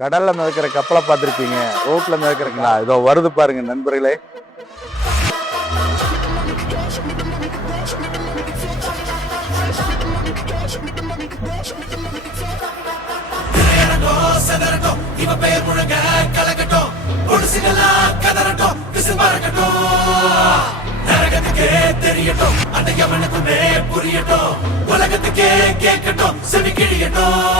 கடல்ல மிதக்கிற கப்பலை பார்த்துருப்பீங்க, ரோட்ல மிதக்கிறீங்களா? இதோ வருது பாருங்க நண்பர்களே. இவ பெயர் முழங்க கலக்கட்டும், கதறட்டும், நரகத்துக்கே தெரியட்டும், அந்த எவனுக்குமே புரியட்டும், உலகத்துக்கே கேட்கட்டும், செவி கிழியட்டும்.